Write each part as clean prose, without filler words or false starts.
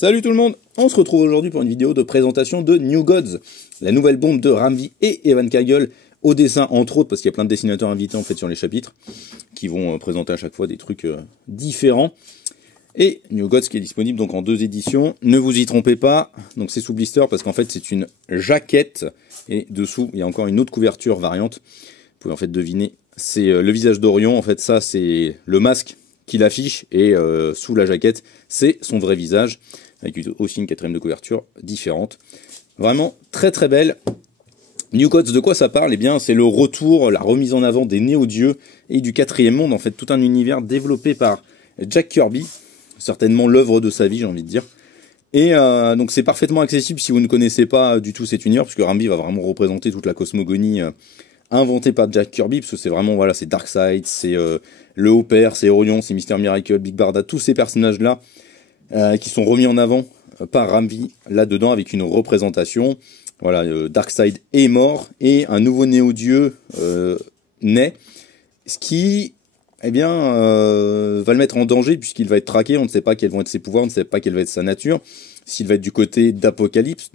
Salut tout le monde, on se retrouve aujourd'hui pour une vidéo de présentation de New Gods, la nouvelle bombe de Ramvi et Evan Kagel, au dessin entre autres, parce qu'il y a plein de dessinateurs invités en fait sur les chapitres, qui vont présenter à chaque fois des trucs différents. Et New Gods qui est disponible donc en 2 éditions, ne vous y trompez pas, donc c'est sous blister parce qu'en fait c'est une jaquette, et dessous il y a encore une autre couverture variante, vous pouvez en fait deviner, c'est le visage d'Orion, en fait ça c'est le masque qu'il affiche, et sous la jaquette c'est son vrai visage, avec aussi une 4ème de couverture différente. Vraiment très très belle. New Gods, de quoi ça parle? Eh bien c'est le retour, la remise en avant des néo-dieux et du 4e monde, en fait tout un univers développé par Jack Kirby, certainement l'œuvre de sa vie j'ai envie de dire. Et donc c'est parfaitement accessible si vous ne connaissez pas du tout cet univers, puisque Ramvi va vraiment représenter toute la cosmogonie inventée par Jack Kirby, parce que c'est vraiment, voilà, c'est Darkseid, c'est le Haut-Père, c'est Orion, c'est Mister Miracle, Big Barda, tous ces personnages-là qui sont remis en avant par Ramvi là-dedans avec une représentation. Voilà, Darkseid est mort et un nouveau néo-dieu naît, ce qui, eh bien, va le mettre en danger puisqu'il va être traqué. On ne sait pas quels vont être ses pouvoirs, on ne sait pas quelle va être sa nature. S'il va être du côté d'Apocalypse,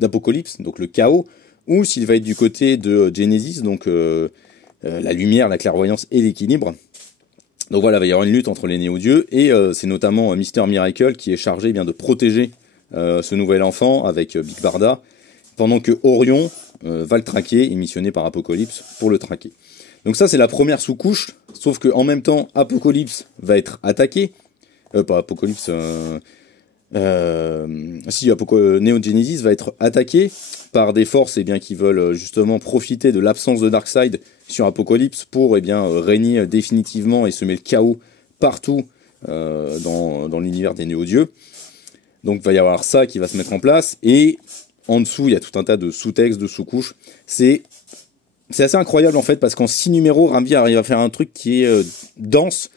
donc le chaos, ou s'il va être du côté de Genesis, donc la lumière, la clairvoyance et l'équilibre. Donc voilà, il va y avoir une lutte entre les néo-dieux, et c'est notamment Mister Miracle qui est chargé bien de protéger ce nouvel enfant avec Big Barda, pendant que Orion va le traquer, et missionné par Apocalypse pour le traquer. Donc ça c'est la première sous-couche, sauf que en même temps Apocalypse va être attaqué, pas Apocalypse, Neo Genesis va être attaqué par des forces qui veulent justement profiter de l'absence de Darkseid sur Apocalypse pour régner définitivement et semer le chaos partout dans l'univers des néo-dieux. Donc il va y avoir ça qui va se mettre en place, et en dessous il y a tout un tas de sous-textes, de sous-couches. C'est assez incroyable en fait, parce qu'en 6 numéros Ramvi arrive à faire un truc qui est dense,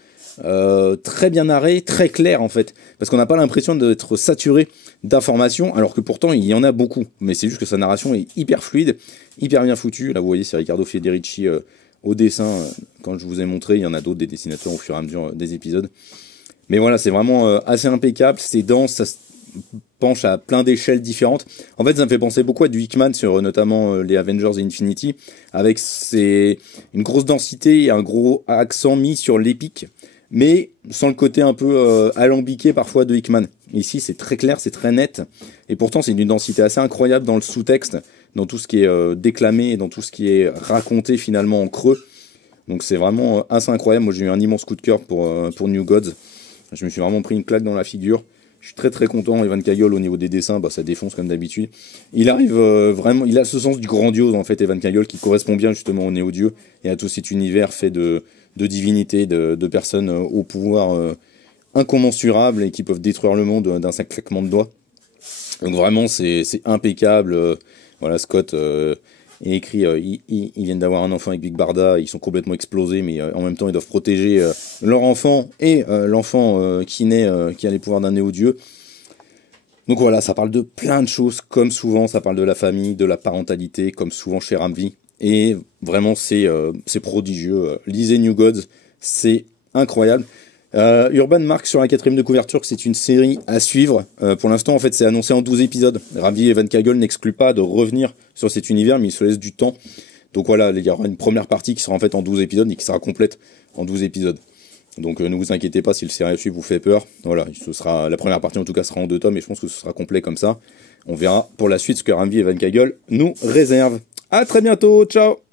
très bien narré, très clair en fait, parce qu'on n'a pas l'impression d'être saturé d'informations, alors que pourtant il y en a beaucoup, mais c'est juste que sa narration est hyper fluide, hyper bien foutue. Là vous voyez c'est Riccardo Federici au dessin, quand je vous ai montré, il y en a d'autres, des dessinateurs au fur et à mesure des épisodes, mais voilà c'est vraiment assez impeccable, c'est dense, ça se penche à plein d'échelles différentes. En fait ça me fait penser beaucoup à du Hickman sur notamment les Avengers et Infinity, avec une grosse densité et un gros accent mis sur l'épique, mais sans le côté un peu alambiqué parfois de Hickman. Ici c'est très clair, c'est très net, et pourtant c'est d'une densité assez incroyable dans le sous-texte, dans tout ce qui est déclamé et dans tout ce qui est raconté finalement en creux. Donc c'est vraiment assez incroyable. Moi j'ai eu un immense coup de cœur pour New Gods, je me suis vraiment pris une claque dans la figure. Je suis très très content. Evan Kagel au niveau des dessins, ça défonce comme d'habitude. Il arrive vraiment, il a ce sens du grandiose en fait, Evan Kagel, qui correspond bien justement au néo-dieu et à tout cet univers fait de divinités, de personnes au pouvoir incommensurable et qui peuvent détruire le monde d'un simple claquement de doigts. Donc vraiment c'est impeccable. Voilà, Scott est écrit, ils viennent d'avoir un enfant avec Big Barda, ils sont complètement explosés, mais en même temps ils doivent protéger leur enfant et l'enfant qui naît, qui a les pouvoirs d'un néo-dieu. Donc voilà, ça parle de plein de choses, comme souvent, ça parle de la famille, de la parentalité, comme souvent chez Ramvi, et vraiment c'est prodigieux. Lisez New Gods, c'est incroyable. Urban marque sur la 4ème de couverture que c'est une série à suivre. Pour l'instant, en fait, c'est annoncé en 12 épisodes. Ramvi et Evan Kagel n'excluent pas de revenir sur cet univers, mais ils se laissent du temps. Donc voilà, il y aura une première partie qui sera en fait en 12 épisodes et qui sera complète en 12 épisodes. Donc ne vous inquiétez pas si le série à suivre vous fait peur. Voilà, la première partie en tout cas sera en 2 tomes, et je pense que ce sera complet comme ça. On verra pour la suite ce que Ramvi et Evan Kagel nous réservent. À très bientôt, ciao!